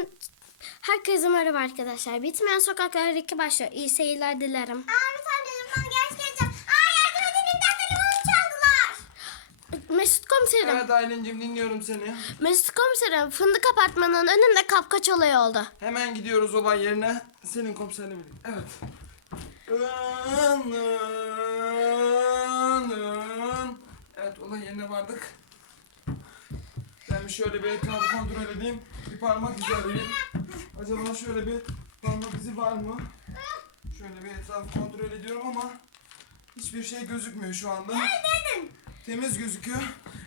zaten herkesin arı arkadaşlar. Bitmeyen sokaklar iki başla. İyi seyirler dilerim. Abi sen Mesut komiserim. Evet Aylin'cim dinliyorum seni. Mesut komiserim fındık apartmanının önünde kapkaç olayı oldu. Hemen gidiyoruz olay yerine. Senin komiserini bilin. Evet. evet olay yerine vardık. Ben bir şöyle bir etrafı kontrol edeyim. Bir parmak izi arayayım. Acaba şöyle bir parmak izi var mı? Şöyle bir etrafı kontrol ediyorum ama hiçbir şey gözükmüyor şu anda. Temiz gözüküyor.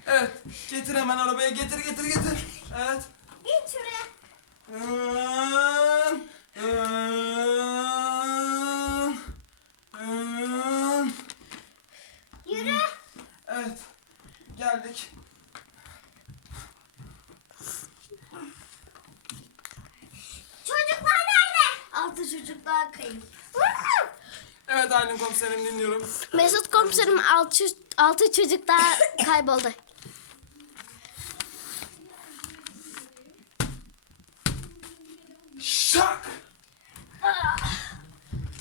Evet. Getir hemen arabaya. Getir getir getir. Evet. Git şuraya. Yürü. Evet. Geldik. çocuklar kayıp. evet Aylin komiserim dinliyorum. Mesut komiserim altı, altı çocuk daha kayboldu. Şak!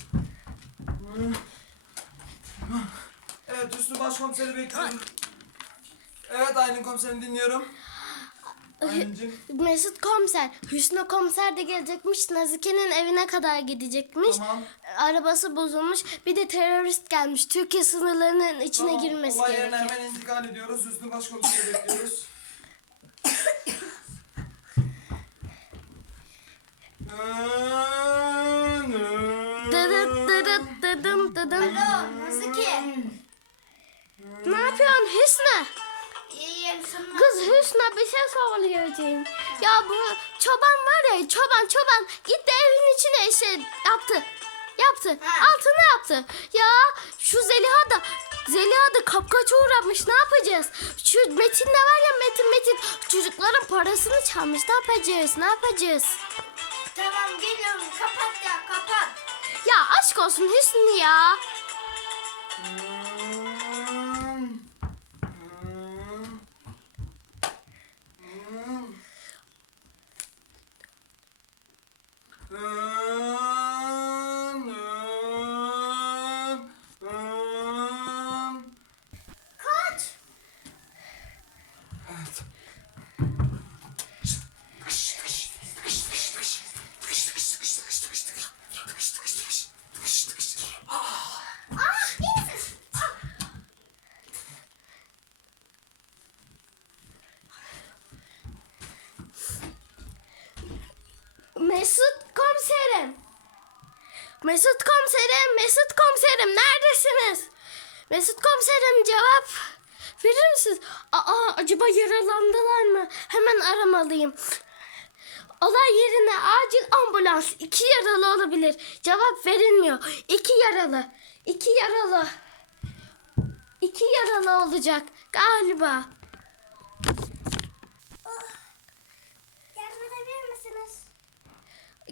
evet üstü başkomiseri bekliyorum. Evet Aylin komiserim dinliyorum. Annemciğim. Mesut komiser. Hüsnü komiser de gelecekmiş. Nazike'nin evine kadar gidecekmiş. Tamam. Arabası bozulmuş. Bir de terörist gelmiş. Türkiye sınırlarının içine tamam. girmesi Olay gerekiyor. Olay yerine hemen intikal ediyoruz. Hüsnü başkomiseri bekliyoruz. Alo Nazike. ne yapıyorsun Hüsnü? Kız Hüsna bir şey soruyor Cem. Ya bu çoban var ya çoban çoban gitti evin içine şey yaptı. Yaptı. Ha. Altını yaptı. Ya şu Zeliha da Zeliha da kapkaç uğramış. Ne yapacağız? Şu Metin de var ya Metin Metin. Çocukların parasını çalmış. Ne yapacağız? Ne yapacağız? Tamam geliyorum. Kapat ya kapat. Ya aşk olsun Hüsnü ya. Hmm. Cut! Cut. Mesut komiserim. Mesut komiserim, Mesut komiserim neredesiniz? Mesut komiserim cevap verir misiniz? Aa acaba yaralandılar mı? Hemen aramalıyım. Olay yerine acil ambulans. iki yaralı olabilir. Cevap verilmiyor. İki yaralı. iki yaralı. iki yaralı olacak galiba. Oh, yardım edebilir misiniz?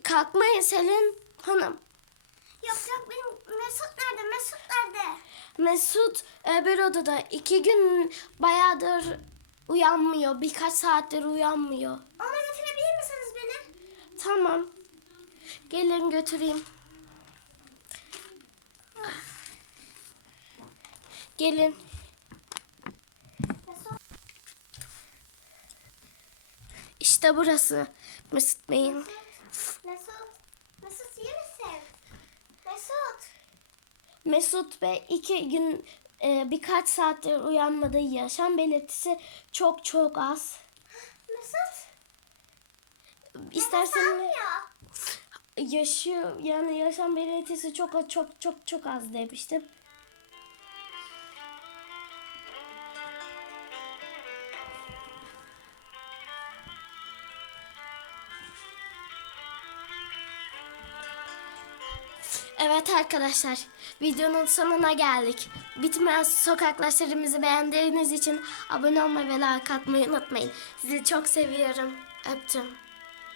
kalkmayın Selim Hanım. Yok yok benim Mesut nerede? Mesut nerede? Mesut öbür odada. iki gün bayağıdır uyanmıyor. Birkaç saattir uyanmıyor. Ona götürebilir misiniz beni? Tamam. Gelin götüreyim. Yok. Gelin. Mesut. İşte burası Mesut Bey'in. Mesut. Mesut iyi misin? Mesut. Mesut Bey iki gün e, birkaç saattir uyanmadığı yaşam belirtisi çok çok az. Mesut. İstersen mi? Ne... Yaşıyor yani yaşam belirtisi çok çok çok çok az demiştim. Evet arkadaşlar, videonun sonuna geldik. Bitmez sokaklaşlarımızı beğendiğiniz için abone olmayı ve like atmayı unutmayın. Sizi çok seviyorum. Öptüm.